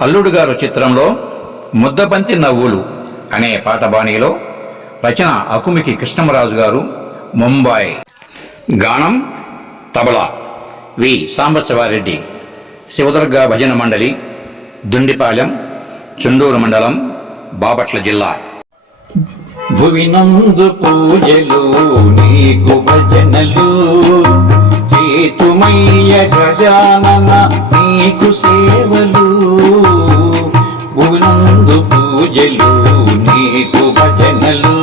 అల్లుడు గారు చిత్రంలో ముద్దబంతి నవ్వులు అనే పాట బాణీలో రచన అకుమికి కృష్ణమరాజు గారు ముంబాయి గానం తబలా. వి. సాంబశివారెడ్డి. శివదుర్గ భజన మండలి దుండిపాలెం చుండూరు మండలం బాపట్ల జిల్లా. భువినందు పూజలు నీకు భజనలు. హేతుమయ్య గజానన నీకు సేవలు. భువినందు పూజలు నీకు భజనలు.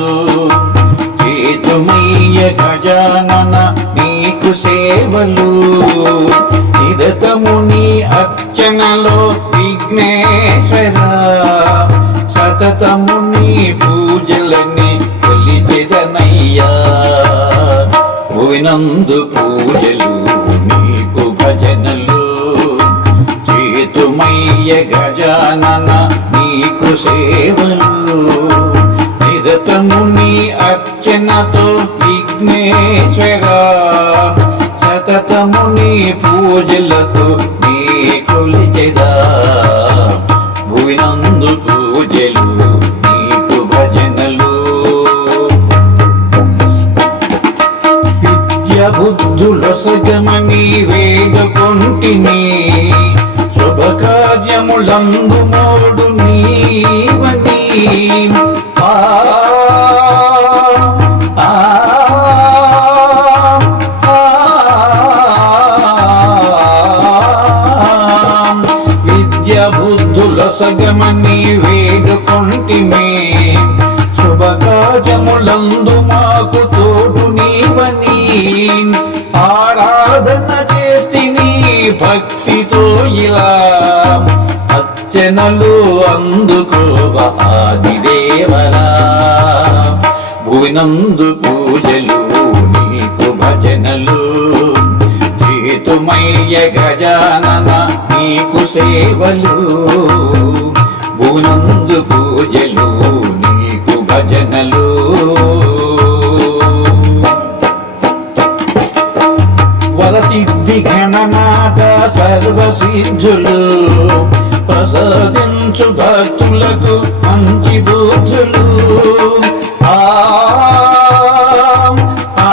హేతుమయ్య గజానన నీకు సేవలు. నిరతముని అర్చనలో విఘ్నేశ్వర సతతము భువినందు పూజలు నీకు భజనలు. చేతుమయ్య గజానన నీకు సేవలు. నిరతము నీ అర్చనతో విఘ్నేశ్వర. సతతము నీ పూజలతో నీ కొలిచెదా భువినందు పూజలు వేడుకొంటిని శుభకార్యములందు మోడు నీవని. ఆ విద్య బుద్ధుల సగమని వేడుకొంటిమే. శుభకార్యములందు మాకు తోడు నీవని. ఆరాధన భక్తితో ఇలా. అర్చనలు అందుకోవ ఆదిదేవరా. భువినందు పూజలు నీకు భజనలు. చేతుమయ్య గజానన నీకు సేవలు. భువినందు పూజలు నీకు భజనలు. వరసిద్ధి గణనాథ సర్వసిద్ధులు ప్రసాదించు భక్తులకు మంచి బుద్ధులు. ఆ ఆ,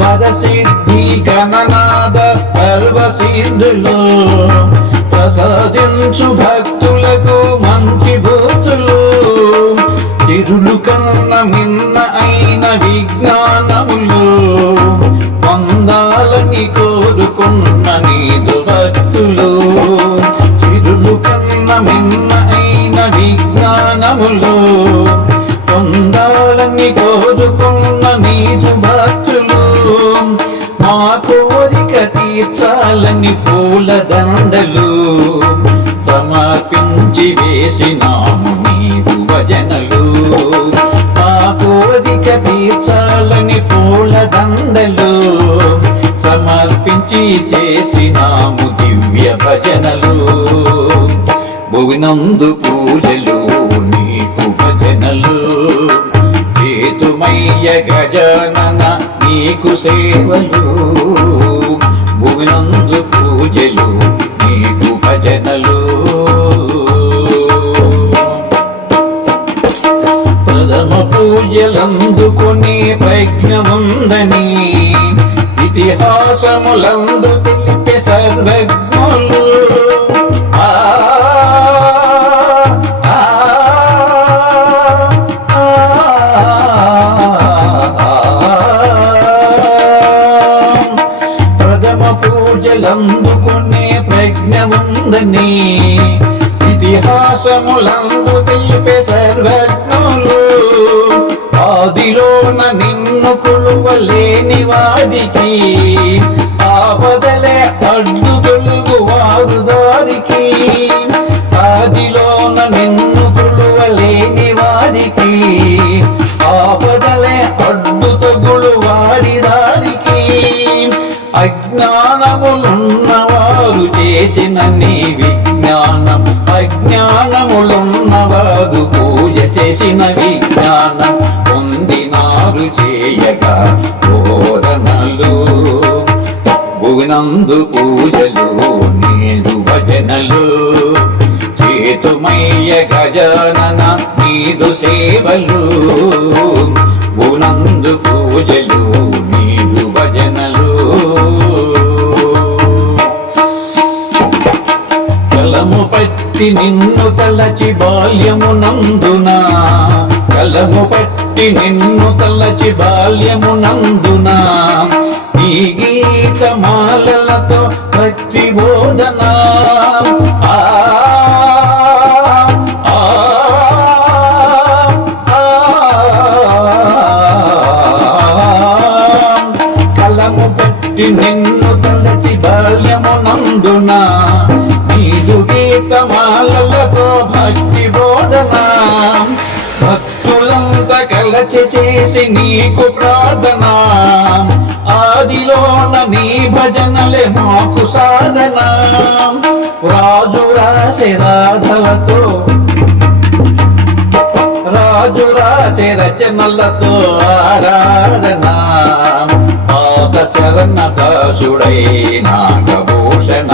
సర్వ సిద్ధులు గణనాథ సర్వసిద్ధులు ప్రసాదించు భక్తులకు కన్న అయిన విజ్ఞానములు పొందాలని కోరుకున్న నీదు భక్తులు. మా కోరిక తీర్చాలని పూల దండలు సమర్పించి వేసినాము నీవు భజనలు మా కోరిక తీర్చాలని పూల దండలు సమర్పించి చేసినాము దివ్య భజనలు. భువినందు పూజలు నీకు భజనలు. చేతుమయ్య గజానన నీకు సేవలు. భువినందు పూజలు నీకు భజనలు. ప్రథమ పూజలందుకొని ప్రజ్ఞముందని ఇతిహాసములందు తెలిపే సర్వజ్ఞులు. లేని వాడికి ఆపదలే అడ్డు తొలుగు వారు దారికి ఆదిలోన నిన్ను కొలువలేని వారికి ఆపదలే అడ్డు తగులు వారి దారికి అజ్ఞానములున్నవారు చేసిన నీ విజ్ఞానం అజ్ఞానములున్నవారు పూజ చేసిన విజ్ఞానం. చేయగా బోధనలు. భువినందు పూజలు నీదు భజనలు. చేతుమయ్య గజానన నీదు సేవలు. భువనందు పూజలు నీదు భజనలు. కలము పట్టి నిన్ను తలచి బాల్యము బాల్యమునందున కలము పట్టి పుట్టి నిన్ను తలచి బాల్యమునందున ఈ గీత మాలలతో భక్తి బోధన ఆ, ఆ, ఆ. కలము పెట్టి నిన్ను తలచి బాల్యమునందున నీదు గీతమాలలతో భక్తి భక్తులంతా చేసి నీకు ప్రార్థన. ఆదిలోన నీ భజనలే మాకు సాధన. రాజు రాశి రాధలతో రాజు రాసే రచనలతో ఆరాధన. పాద చరణ దాసుడై నాగభూషణ.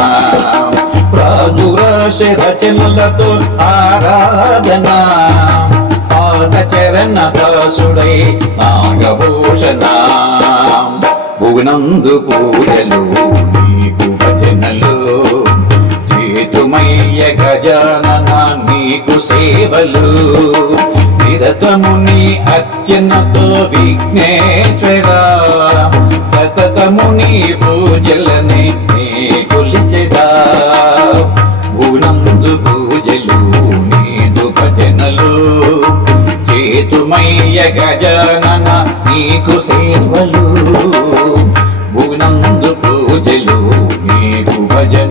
రాజు రాసే రచనలతో ఆరాధనా. చరణ దాసుడై నాగభూషణ. భువనందు పూజలు నీకు భజనలు. చేతుమయ్య గజానన నీకు సేవలు. నిరతము నీ అర్చనతో విఘ్నేశ్వర. సతతము నీ పూజలని నీ నీకు సేవలు